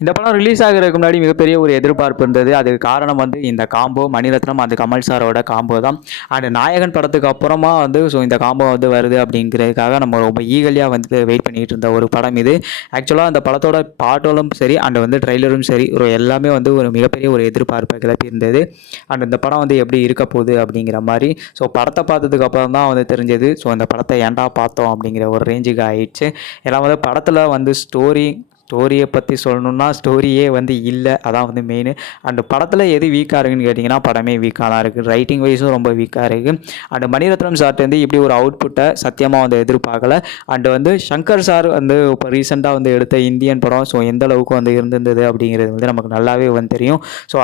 இந்த படம் ரிலீஸ் ஆகுறதுக்கு முன்னாடி மிகப்பெரிய ஒரு எதிர்பார்ப்பு இருந்தது. அதுக்கு காரணம் வந்து இந்த காம்போ மணிரத்னம் அண்ட் கமல் சாரோட காம்போ தான். அண்ட் நாயகன் படத்துக்கு அப்புறமா வந்து இந்த காம்போ வந்து வருது அப்படிங்கிறதுக்காக நம்ம ரொம்ப ஈகலியாக வந்து வெயிட் பண்ணிட்டு இருந்த ஒரு படம் இது. ஆக்சுவலாக அந்த படத்தோட பாட்டோலும் சரி அண்ட் வந்து ட்ரெய்லரும் சரி எல்லாமே வந்து ஒரு மிகப்பெரிய ஒரு எதிர்பார்ப்பை கிளப்பி இருந்தது. அண்ட் இந்த படம் வந்து எப்படி இருக்க போகுது அப்படிங்கிற மாதிரி. படத்தை பார்த்ததுக்கு அப்புறம் தான் வந்து தெரிஞ்சது. இந்த படத்தை ஏன்டா பார்த்தோம் அப்படிங்கிற ஒரு ரேஞ்சுக்கு ஆயிடுச்சு. ஏன்னா வந்து படத்தில் வந்து ஸ்டோரியை பற்றி சொல்லணுன்னா ஸ்டோரியே வந்து இல்லை, அதான் வந்து மெயின். அண்டு படத்தில் எது வீக்காக இருக்குன்னு கேட்டிங்கன்னா படமே வீக்காக தான் இருக்குது. ரைட்டிங் வைஸும் ரொம்ப வீக்காக இருக்குது. அண்டு மணிரத்னம் சார்ட்டு வந்து இப்படி ஒரு அவுட்புட்டை சத்தியமாக வந்து எதிர்பார்க்கல. அண்டு வந்து சங்கர் சார் வந்து இப்போ ரீசெண்டாக வந்து எடுத்த இந்தியன் படம் எந்த அளவுக்கு வந்து இருந்திருந்தது அப்படிங்கிறது வந்து நமக்கு நல்லாவே வந்து தெரியும்.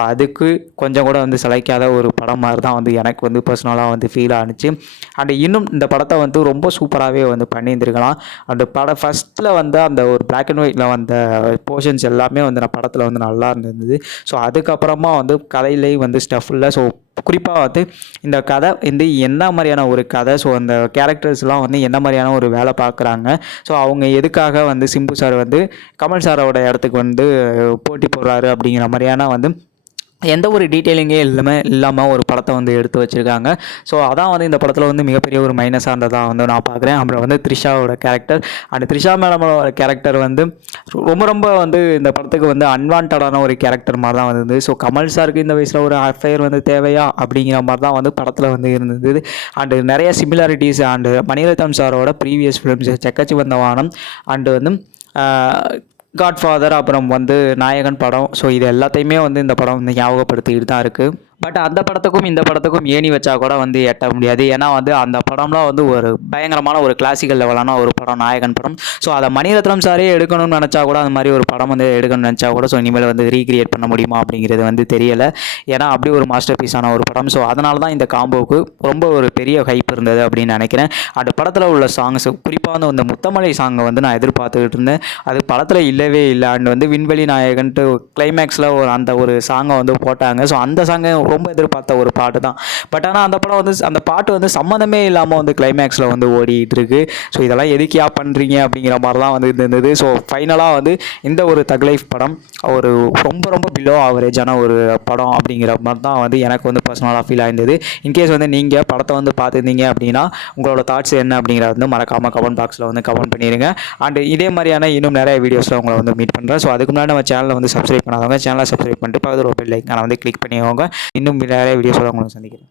அதுக்கு கொஞ்சம் கூட வந்து சளைக்காத ஒரு படம் மாதிரி தான் வந்து எனக்கு வந்து பர்சனலாக வந்து ஃபீல் ஆனிச்சு. அண்டு இன்னும் இந்த படத்தை வந்து ரொம்ப சூப்பராகவே வந்து பண்ணியிருந்துருக்கலாம். அண்டு படம் ஃபஸ்ட்டில் வந்து அந்த ஒரு பிளாக் அண்ட் ஒயிட்டில் வந்த போர்ஷன்ஸ் எல்லாமே வந்து நான் படத்தில் வந்து நல்லா இருந்தது. அதுக்கப்புறமா வந்து கதையிலேயும் வந்து ஸ்டஃப் இல்லை. குறிப்பாக வந்து இந்த கதை வந்து என்ன மாதிரியான ஒரு கதை, அந்த கேரக்டர்ஸ்லாம் வந்து என்ன மாதிரியான ஒரு வேலை பார்க்குறாங்க, அவங்க எதுக்காக வந்து சிம்பு சார் வந்து கமல் சாரோட இடத்துக்கு வந்து போட்டி போடுறாரு அப்படிங்கிற மாதிரியான வந்து எந்த ஒரு டீட்டெயிலிங்கே இல்லாமல் ஒரு படத்தை வந்து எடுத்து வச்சுருக்காங்க. அதான் வந்து இந்த படத்தில் வந்து மிகப்பெரிய ஒரு மைனஸாக இருந்ததாக வந்து நான் பார்க்குறேன். அப்புறம் வந்து த்ரிஷாவோட கேரக்டர் அண்ட் த்ரிஷா மேடமோட கேரக்டர் வந்து ரொம்ப வந்து இந்த படத்துக்கு வந்து அன்வான்டான ஒரு கேரக்டர் மாதிரி தான் வந்தது. கமல் சாருக்கு இந்த வயசில் ஒரு அஃபையர் வந்து தேவையா அப்படிங்கிற மாதிரி தான் வந்து படத்தில் வந்து இருந்தது. அண்டு நிறைய சிமிலாரிட்டிஸ் அண்டு மணிரத்னம் சாரோட ப்ரீவியஸ் ஃபிலிம்ஸ் செக்கச்சி வந்த வானம் அண்டு வந்து காட்ஃபாதர் அப்புறம் வந்து நாயகன் படம். இது எல்லாத்தையுமே வந்து இந்த படம் வந்து ஞாபகப்படுத்திக்கிட்டு தான் இருக்குது. பட் அந்த படத்துக்கும் இந்த படத்துக்கும் ஏணி வச்சா கூட வந்து எட்ட முடியாது. ஏன்னா வந்து அந்த படம்லாம் வந்து ஒரு பயங்கரமான ஒரு கிளாசிக்கல் லெவலான ஒரு படம், நாயகன் படம். அதை மணிரத்னம் சாரே எடுக்கணும்னு நினச்சா கூட அந்த மாதிரி ஒரு படம் வந்து எடுக்கணும்னு நினச்சா கூட இனிமேல் வந்து ரீக்ரியேட் பண்ண முடியுமா அப்படிங்கிறது வந்து தெரியலை. ஏன்னா அப்படி ஒரு மாஸ்டர் பீஸான ஒரு படம். அதனால தான் இந்த காம்போவுக்கு ரொம்ப ஒரு பெரிய ஹைப் இருந்தது அப்படின்னு நினைக்கிறேன். அந்த படத்தில் உள்ள சாங்ஸ் குறிப்பாக வந்து இந்த முத்தமலை சாங்கை வந்து நான் எதிர்பார்த்துக்கிட்டு இருந்தேன். அது படத்தில் இல்லவே இல்லை. அண்ட் வந்து விண்வெளி நாயகன்ட்டு கிளைமேக்ஸில் அந்த ஒரு சாங்கை வந்து போட்டாங்க. அந்த சாங்கை ரொம்ப எதிர்பார்த்த ஒரு பாட்டு தான். பட் ஆனால் அந்த படம் வந்து அந்த பாட்டு வந்து சம்மந்தமே இல்லாமல் வந்து கிளைமேக்ஸில் வந்து ஓடிட்டு இருக்கு. இதெல்லாம் எதுக்கியா பண்ணுறீங்க அப்படிங்கிற மாதிரி தான் வந்து இருந்தது. ஃபைனலாக வந்து இந்த ஒரு தக் லைஃப் படம் ஒரு ரொம்ப பிலோ ஆவரேஜான ஒரு படம் அப்படிங்கிற மாதிரி தான் வந்து எனக்கு வந்து பர்சனலாக ஃபீல் ஆயிருந்தது. இன்கேஸ் வந்து நீங்கள் படத்தை வந்து பார்த்துருந்தீங்க அப்படின்னா உங்களோட தாட்ஸ் என்ன அப்படிங்கிறத வந்து மறக்காமல் கமெண்ட் பாக்ஸில் வந்து கமெண்ட் பண்ணிடுங்க. அண்ட் இதே மாதிரியான இன்னும் நிறைய வீடியோஸில் உங்களை வந்து மீட் பண்ணுறேன். அதுக்கு முன்னாடி நம்ம சேனலை வந்து சப்ஸ்கிரைப் பண்ணாதவங்க சேனலை சப்ஸ்கிரைப் பண்ணிட்டு பக்கத்தில் ஒரு பெல் ஐக்கானை வந்து கிளிக் பண்ணிக்கோங்க. இன்னும் நிறைய வீடியோஸோட உங்களை சந்திக்கிறேன்.